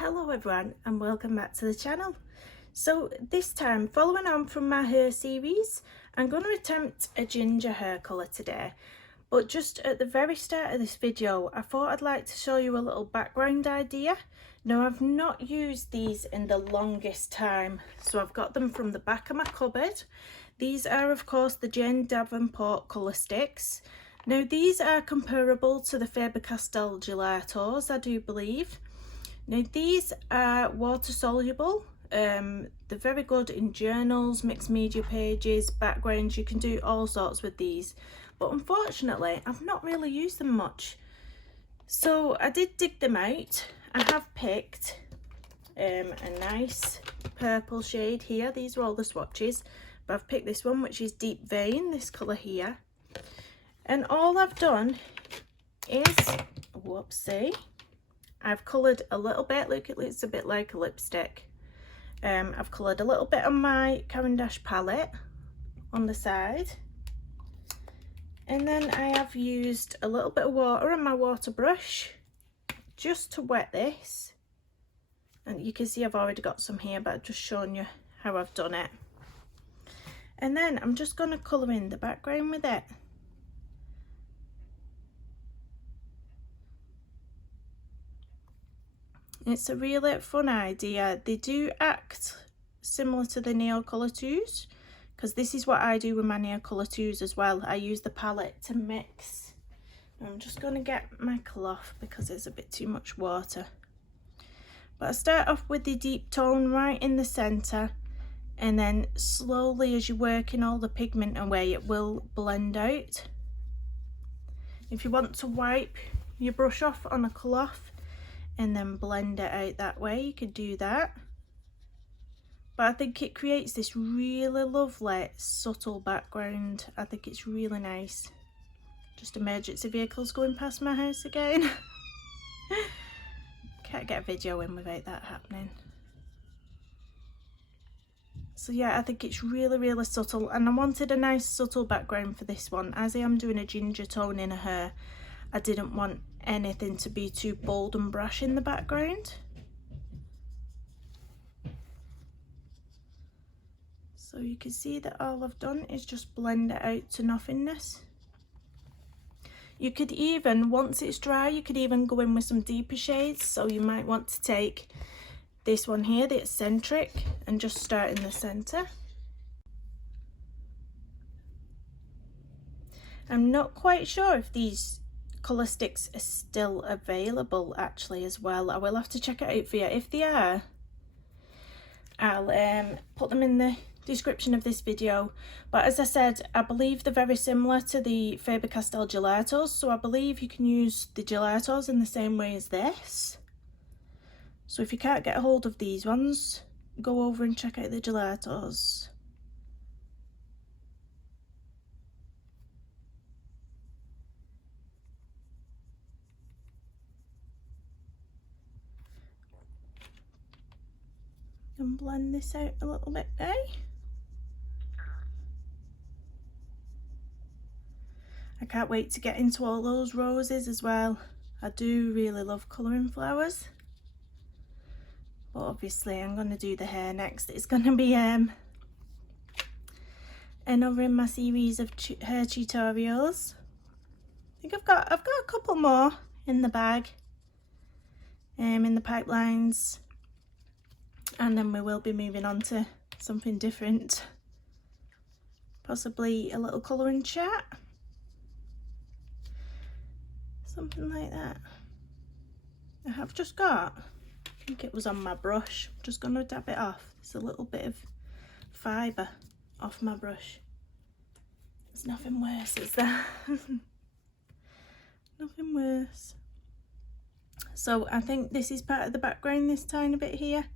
Hello everyone and welcome back to the channel. So this time, following on from my hair series, I'm going to attempt a ginger hair colour today. But just at the very start of this video, I thought I'd like to show you a little background idea. Now, I've not used these in the longest time, so I've got them from the back of my cupboard. These are of course the Jane Davenport colour sticks. Now these are comparable to the Faber-Castell gelatos, I do believe. Now these are water soluble. They're very good in journals, mixed media pages, backgrounds. You can do all sorts with these, but unfortunately I've not really used them much. So I did dig them out. I have picked a nice purple shade here. These are all the swatches, but I've picked this one, which is Deep Vein, this colour here. And all I've done is, whoopsie, I've coloured a little bit. Look, it looks a bit like a lipstick. I've coloured a little bit on my Caran d'Ache palette on the side, and then I have used a little bit of water on my water brush just to wet this. And you can see I've already got some here, but I've just shown you how I've done it. And then I'm just going to colour in the background with it. It's a really fun idea. They do act similar to the nail colour 2s, because this is what I do with my nail colour 2s as well. I use the palette to mix. I'm just going to get my cloth because there's a bit too much water. But I start off with the deep tone right in the centre, and then slowly as you're working all the pigment away, it will blend out. If you want to wipe your brush off on a cloth and then blend it out that way, you could do that. But I think it creates this really lovely subtle background. I think it's really nice. Just emergency vehicles going past my house again. Can't get a video in without that happening. So yeah, I think it's really subtle, and I wanted a nice subtle background for this one. As I am doing a ginger tone in her hair, I didn't want anything to be too bold and brash in the background. So you can see that all I've done is just blend it out to nothingness. You could even, once it's dry, you could even go in with some deeper shades. So you might want to take this one here, the eccentric, and just start in the centre. I'm not quite sure if these colour sticks are still available actually as well. I will have to check it out for you. If they are, I'll put them in the description of this video. But as I said, I believe they're very similar to the Faber-Castell gelatos, so I believe you can use the gelatos in the same way as this. So if you can't get a hold of these ones, go over and check out the gelatos. And blend this out a little bit now. I can't wait to get into all those roses as well. I do really love colouring flowers. But obviously I'm going to do the hair next. It's going to be another in my series of hair tutorials. I think I've got a couple more in the bag, in the pipelines. And then we will be moving on to something different, possibly a little colouring chat, something like that. I have just got, I think it was on my brush, I'm just going to dab it off. There's a little bit of fibre off my brush. There's nothing worse, is there? Nothing worse. So I think this is part of the background, this tiny bit here.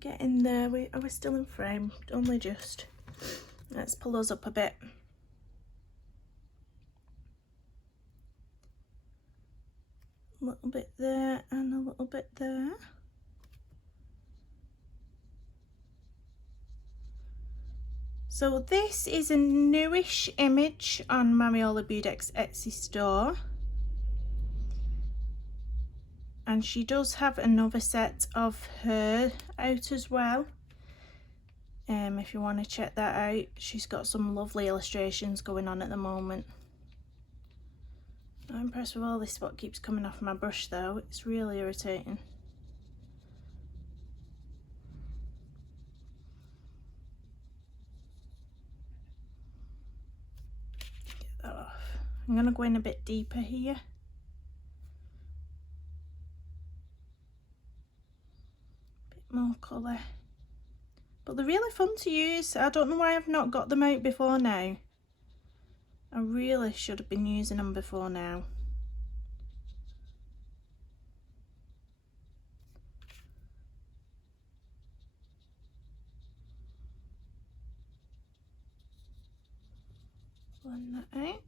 Get in there. Are we still in frame? Only just. Let's pull those up a bit. A little bit there and a little bit there. So this is a newish image on Mariolabudek's Etsy store. and she does have another set of her out as well. If you want to check that out, she's got some lovely illustrations going on at the moment. Not impressed with all this spot keeps coming off my brush though, it's really irritating. Get that off. I'm going to go in a bit deeper here. Bit more colour. But they're really fun to use. I don't know why I've not got them out before now. I really should have been using them before now. Blend that out.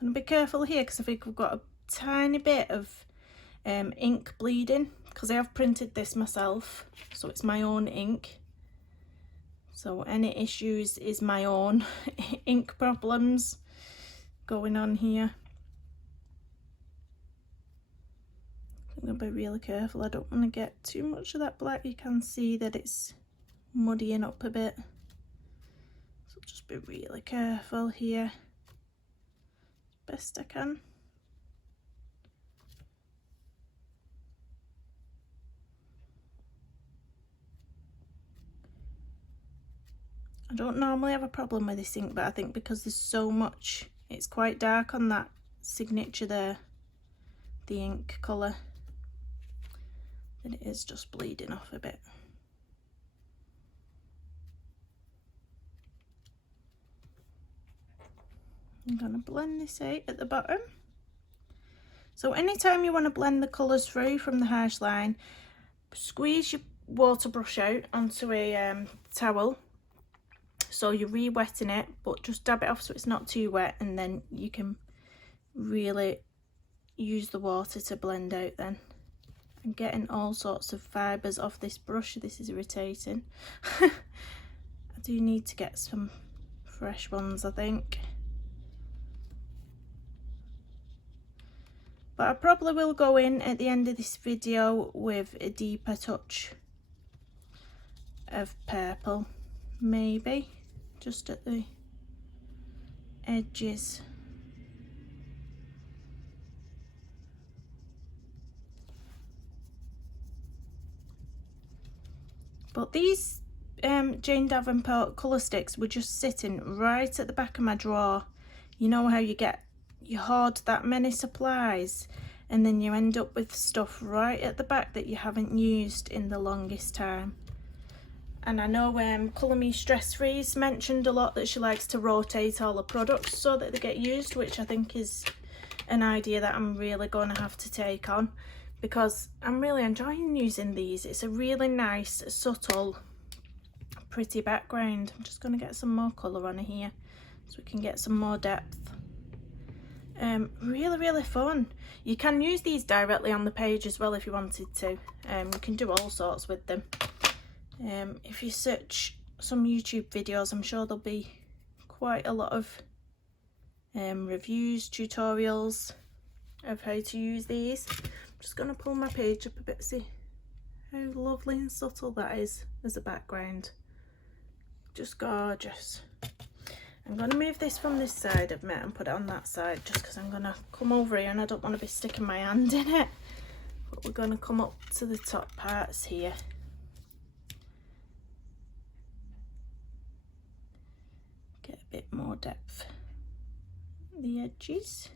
I'm going to be careful here because I think we've got a tiny bit of ink bleeding, because I have printed this myself, so it's my own ink. So any issues is my own ink problems going on here. I'm going to be really careful. I don't want to get too much of that black. You can see that it's muddying up a bit. So just be really careful here. Best I can. I don't normally have a problem with this ink, but I think because there's so much, it's quite dark on that signature there, the ink colour, that it is just bleeding off a bit. I'm going to blend this out at the bottom. So anytime you want to blend the colours through from the harsh line, squeeze your water brush out onto a towel. So you're re-wetting it, but just dab it off so it's not too wet, and then you can really use the water to blend out then. I'm getting all sorts of fibres off this brush. This is irritating. I do need to get some fresh ones, I think. But I probably will go in at the end of this video with a deeper touch of purple, maybe just at the edges. But these Jane Davenport colour sticks were just sitting right at the back of my drawer. You know how you hoard that many supplies and then you end up with stuff right at the back that you haven't used in the longest time. And I know Colour Me Stress Free's mentioned a lot that she likes to rotate all the products so that they get used, which I think is an idea that I'm really going to have to take on, because I'm really enjoying using these. It's a really nice, subtle, pretty background. I'm just going to get some more colour on here so we can get some more depth. Really fun. You can use these directly on the page as well if you wanted to. You can do all sorts with them. If you search some YouTube videos, I'm sure there'll be quite a lot of reviews, tutorials of how to use these. I'm just going to pull my page up a bit, see how lovely and subtle that is as a background. Just gorgeous. I'm going to move this from this side of me and put it on that side, just because I'm going to come over here and I don't want to be sticking my hand in it. But we're going to come up to the top parts here. Get a bit more depth at the edges.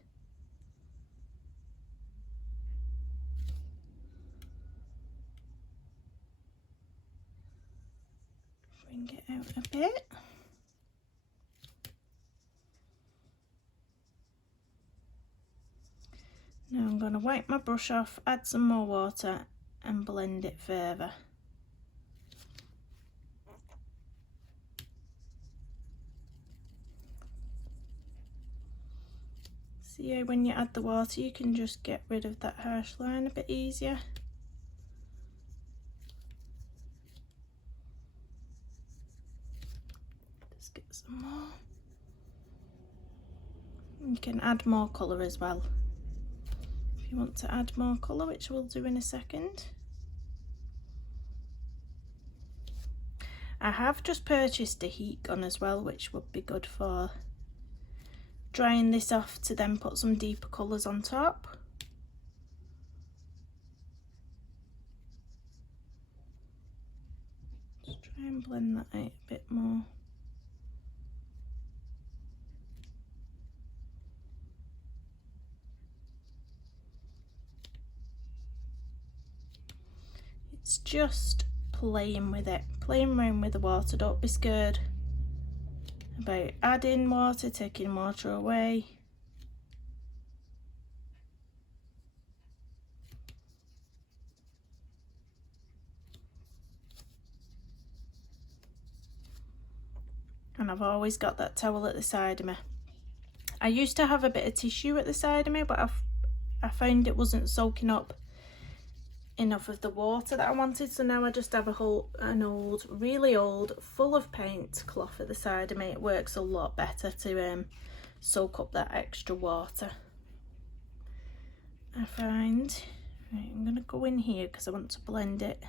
Bring it out a bit. Now I'm going to wipe my brush off, add some more water and blend it further. See how when you add the water you can just get rid of that harsh line a bit easier. Just get some more. You can add more colour as well if if you want to add more colour, which we'll do in a second. I have just purchased a heat gun as well, which would be good for drying this off to then put some deeper colours on top. Just try and blend that out a bit more. It's just playing with it, playing around with the water. Don't be scared about adding water, taking water away. And I've always got that towel at the side of me. I used to have a bit of tissue at the side of me, but I found it wasn't soaking up enough of the water that I wanted, so now I just have an old, really old, full of paint cloth at the side of me. It works a lot better to soak up that extra water, I find. Right, I'm gonna go in here because I want to blend it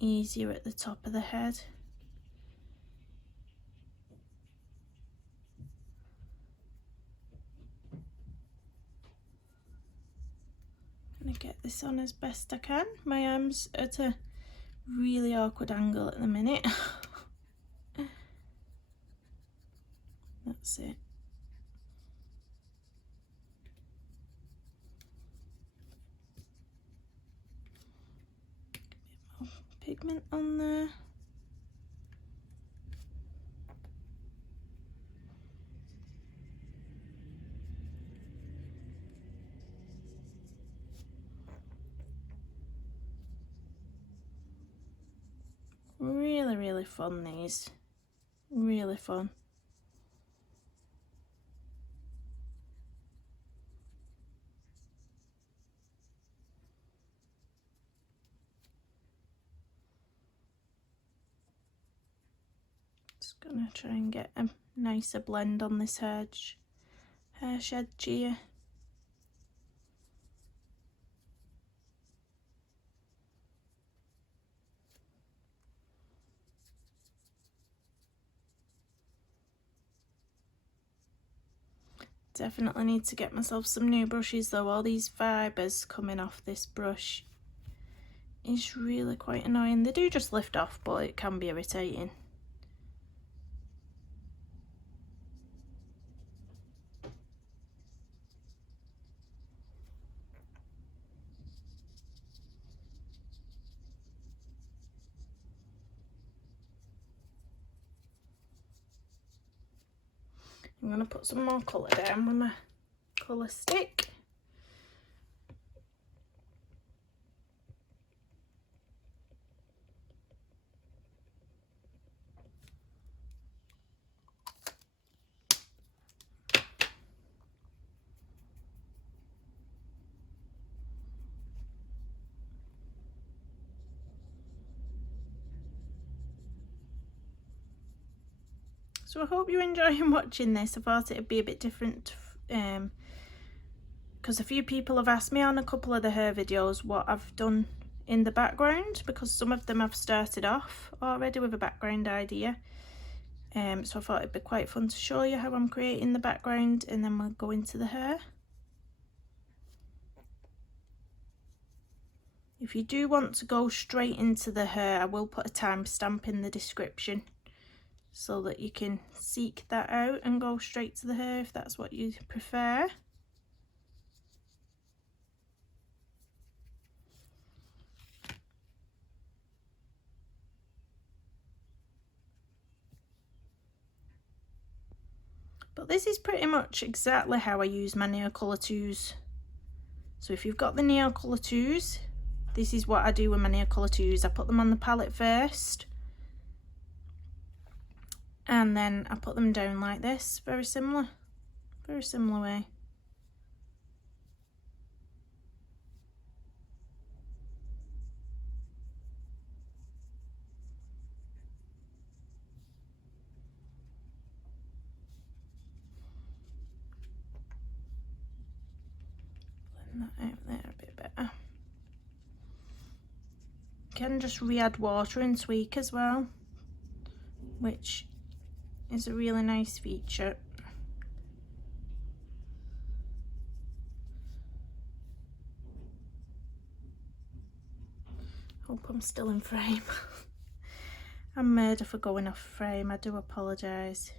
easier at the top of the head. I'm gonna get this on as best I can. My arm's at a really awkward angle at the minute. That's it. A bit more pigment on there. Really, really fun, these. Really fun. Just gonna try and get a nicer blend on this hair shed here. Definitely need to get myself some new brushes though. All these fibres coming off this brush is really quite annoying. They do just lift off, but it can be irritating. I'm going to put some more colour down with my colour stick. So I hope you're enjoying watching this. I thought it'd be a bit different because a few people have asked me on a couple of the hair videos what I've done in the background, because some of them I've started off already with a background idea. So I thought it'd be quite fun to show you how I'm creating the background, and then we'll go into the hair. If you do want to go straight into the hair, I will put a timestamp in the description so that you can seek that out and go straight to the hair if that's what you prefer. But this is pretty much exactly how I use my Neocolor 2s. So if you've got the Neocolor 2s, this is what I do with my Neocolor 2s. I put them on the palette first, and then I put them down like this. Very similar way. that out there a bit better. You can just re-add water and tweak as well, which is a really nice feature. Hope I'm still in frame. I'm murder for going off frame, I do apologise.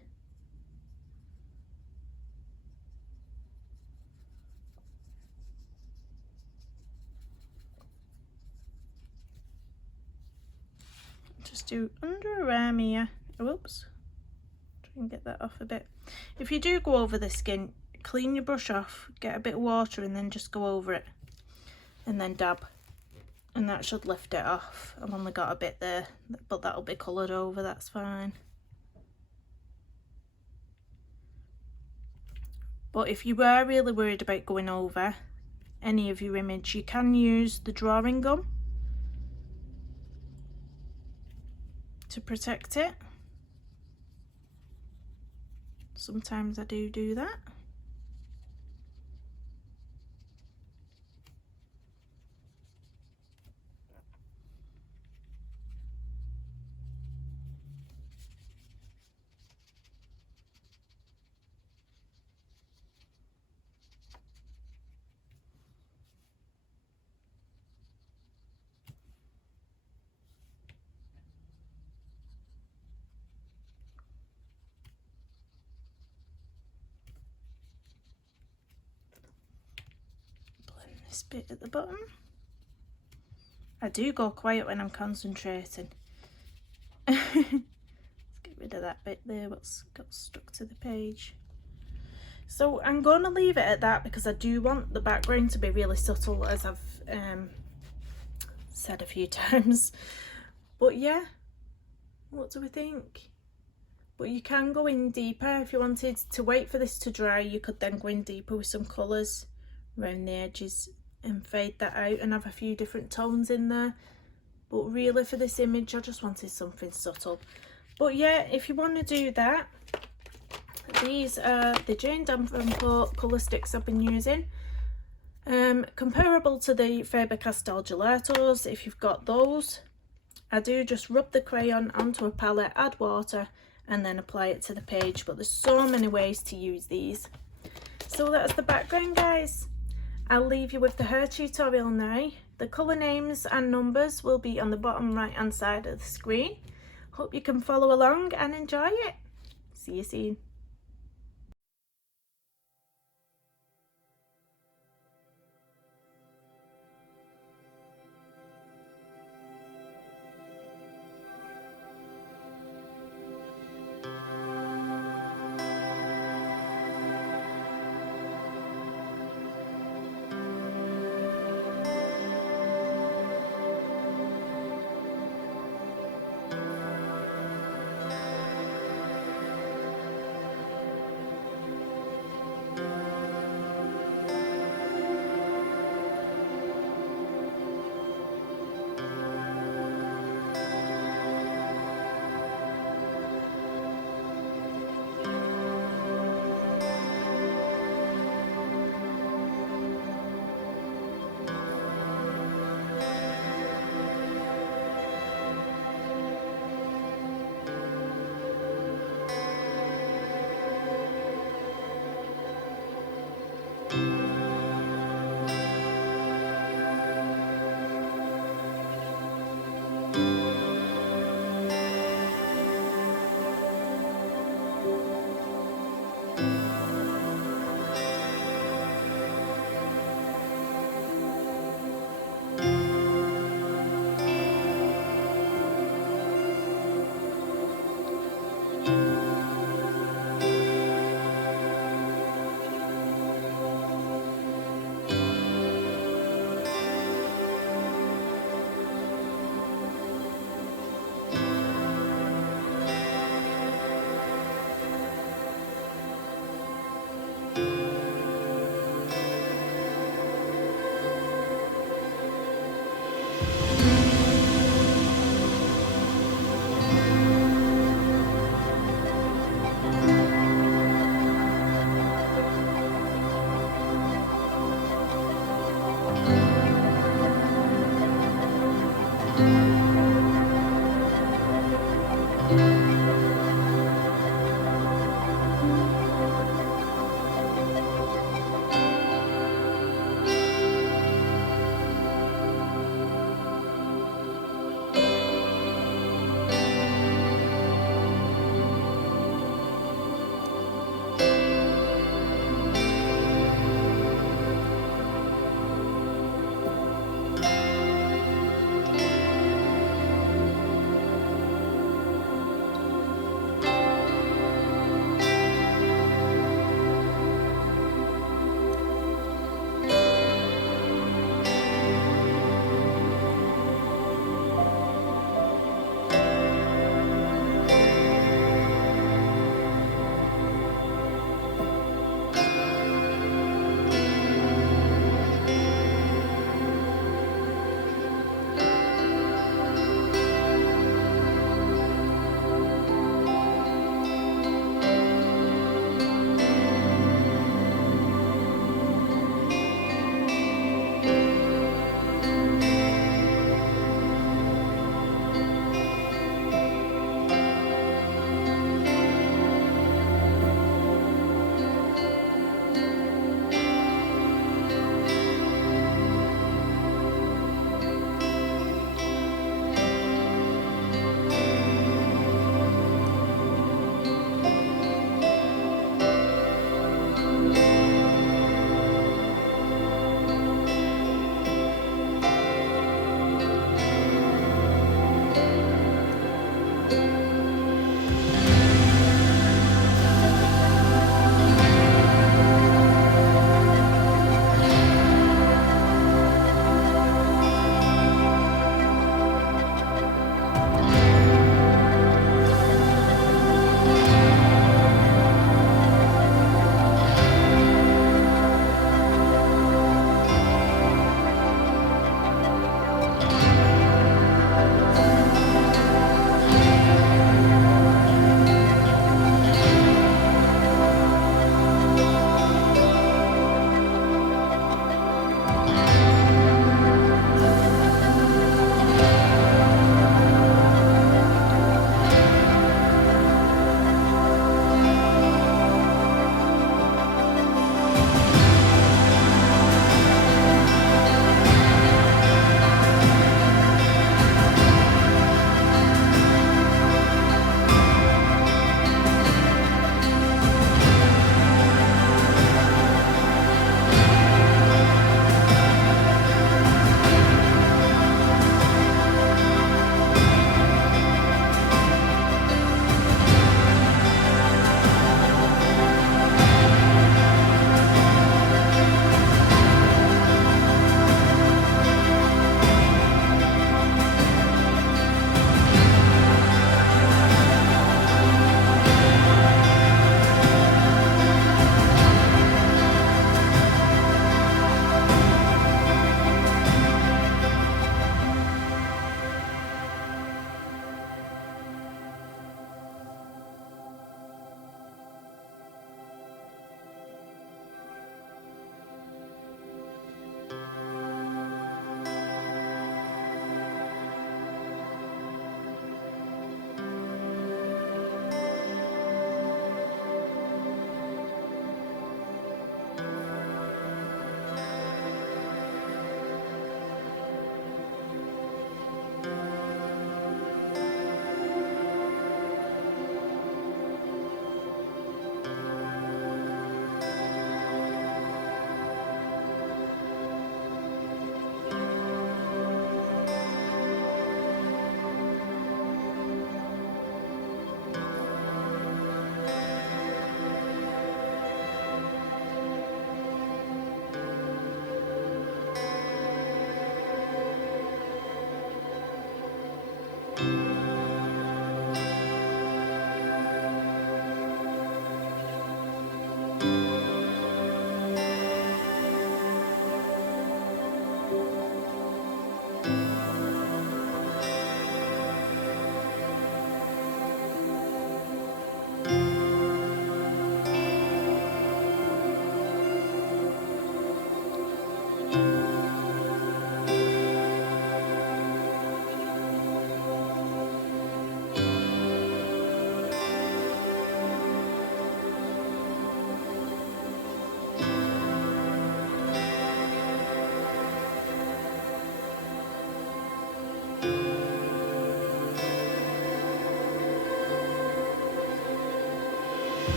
Just do under a arm here. Whoops. Try and get that off a bit. If you do go over the skin, clean your brush off, get a bit of water and then just go over it. And then dab. And that should lift it off. I've only got a bit there, but that'll be coloured over, that's fine. But if you were really worried about going over any of your image, you can use the drawing gum to protect it. Sometimes I do that. This bit at the bottom. I do go quiet when I'm concentrating. Let's get rid of that bit there, what's got stuck to the page. So I'm going to leave it at that because I do want the background to be really subtle, as I've said a few times. But yeah, what do we think? But you can go in deeper if you wanted to wait for this to dry. You could then go in deeper with some colours around the edges and fade that out and have a few different tones in there. But really for this image I just wanted something subtle. But yeah, if you want to do that, these are the Jane Davenport colour sticks I've been using. Comparable to the Faber-Castell Gelatos, if you've got those. I do just rub the crayon onto a palette, add water and then apply it to the page, but there's so many ways to use these. So that's the background, guys. I'll leave you with the hair tutorial now. The colour names and numbers will be on the bottom right hand side of the screen. Hope you can follow along and enjoy it. See you soon.